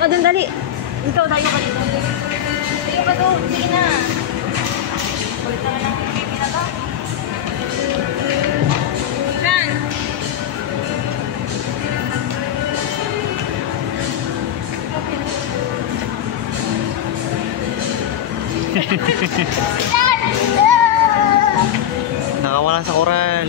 ka dun, dali. Ikaw, tayo ka dito. Tayo ka doon. Sige na. Ulit naman ang baby na to. Saan? Nakawala sa koral.